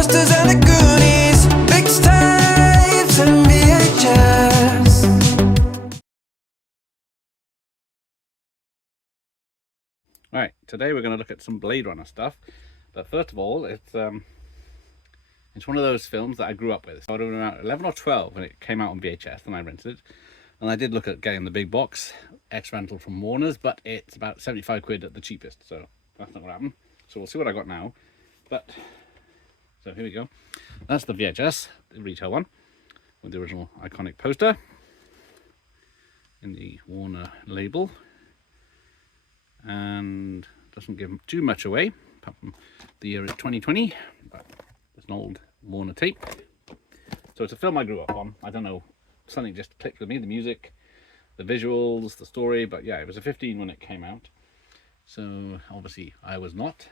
Ghostbusters and the Goonies, mixtapes and VHS. Right, today we're going to look at some Blade Runner stuff, but first of all, it's one of those films that I grew up with. So I was around 11 or 12 when it came out on VHS, and I rented it. And I did look at getting the big box X-Rental from Warner's, but it's about 75 quid at the cheapest, so that's not going to happen. So we'll see what I got now. But so here we go. That's the VHS, the retail one, with the original iconic poster in the Warner label. And doesn't give too much away, apart from the year is 2020, but it's an old Warner tape. So it's a film I grew up on. I don't know, something just clicked with me, the music, the visuals, the story, but yeah, it was a 15 when it came out. So obviously I was not.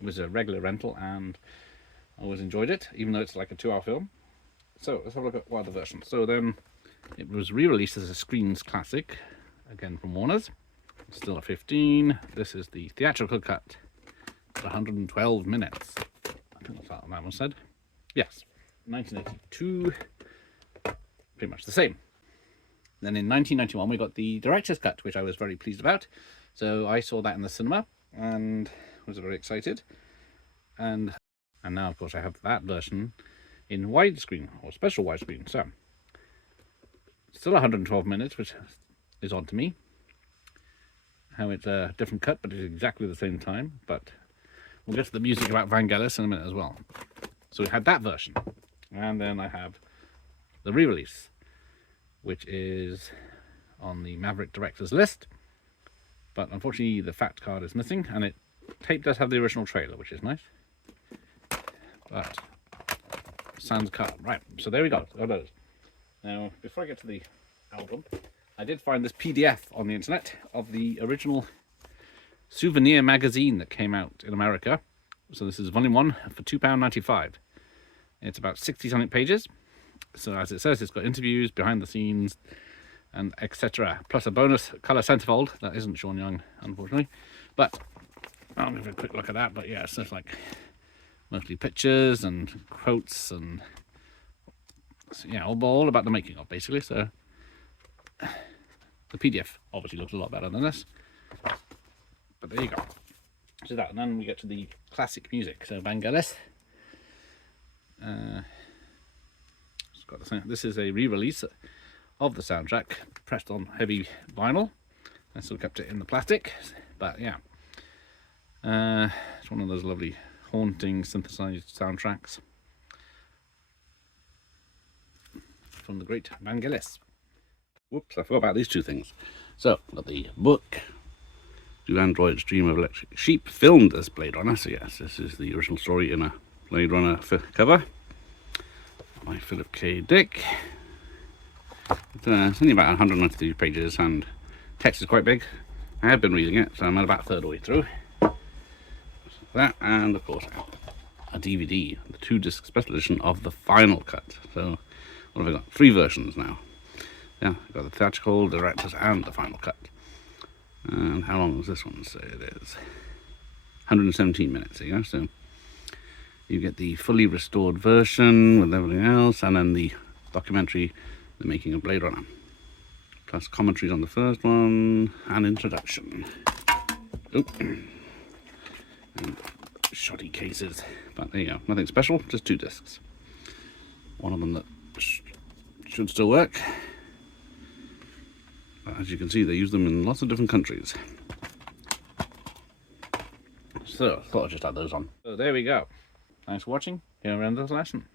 It was a regular rental and I always enjoyed it, even though it's like a 2-hour film. So let's have a look at one of the versions. So then it was re-released as a Screens Classic, again from Warner's. Still a 15. This is the theatrical cut at 112 minutes. I think that's what that one said. Yes, 1982. Pretty much the same. Then in 1991 we got the director's cut, which I was very pleased about. So I saw that in the cinema and was very excited. And now of course I have that version in widescreen or special widescreen. So still 112 minutes, which is odd to me. How it's a different cut, but it's exactly the same time. But we'll get to the music about Vangelis in a minute as well. So we had that version, and then I have the re-release, which is on the Maverick director's list. But unfortunately, the fact card is missing, and tape does have the original trailer, which is nice. But sans card, right? So there we go. Got those. Now, before I get to the album, I did find this PDF on the internet of the original Souvenir magazine that came out in America. So this is volume 1 for £2.95. It's about 60-something pages. So as it says, it's got interviews, behind the scenes, and etc. Plus a bonus colour centerfold. That isn't Sean Young, unfortunately. But I'll give a quick look at that. But yeah, it's just like mostly pictures and quotes and yeah, all about the making of, basically. So the PDF obviously looks a lot better than this, but there you go. So that, and then we get to the classic music. So Vangelis, it's got the same. This is a re-release of the soundtrack, pressed on heavy vinyl. I still kept it in the plastic, but yeah, it's one of those lovely haunting synthesized soundtracks from the great Vangelis. Whoops, I forgot about these two things. So, got the book, Do Androids Dream of Electric Sheep, filmed as Blade Runner. So yes, this is the original story in a Blade Runner cover by Philip K. Dick. It's only about 193 pages and text is quite big. I have been reading it, so I'm at about a third of the way through. That, and of course a DVD, the 2-disc special edition of the final cut. So what have I got? 3 versions now. Yeah, I've got the theatrical, director's, and the final cut. And how long was this one? So it is 117 minutes, there you go. So you get the fully restored version with everything else, and then the documentary, The Making of Blade Runner. Plus commentaries on the first one, and introduction. Oh. And shoddy cases. But there you go, nothing special, just 2 discs. One of them that should still work. But as you can see, they use them in lots of different countries. So I thought I'd just add those on. So there we go. Thanks for watching. Here ends this lesson.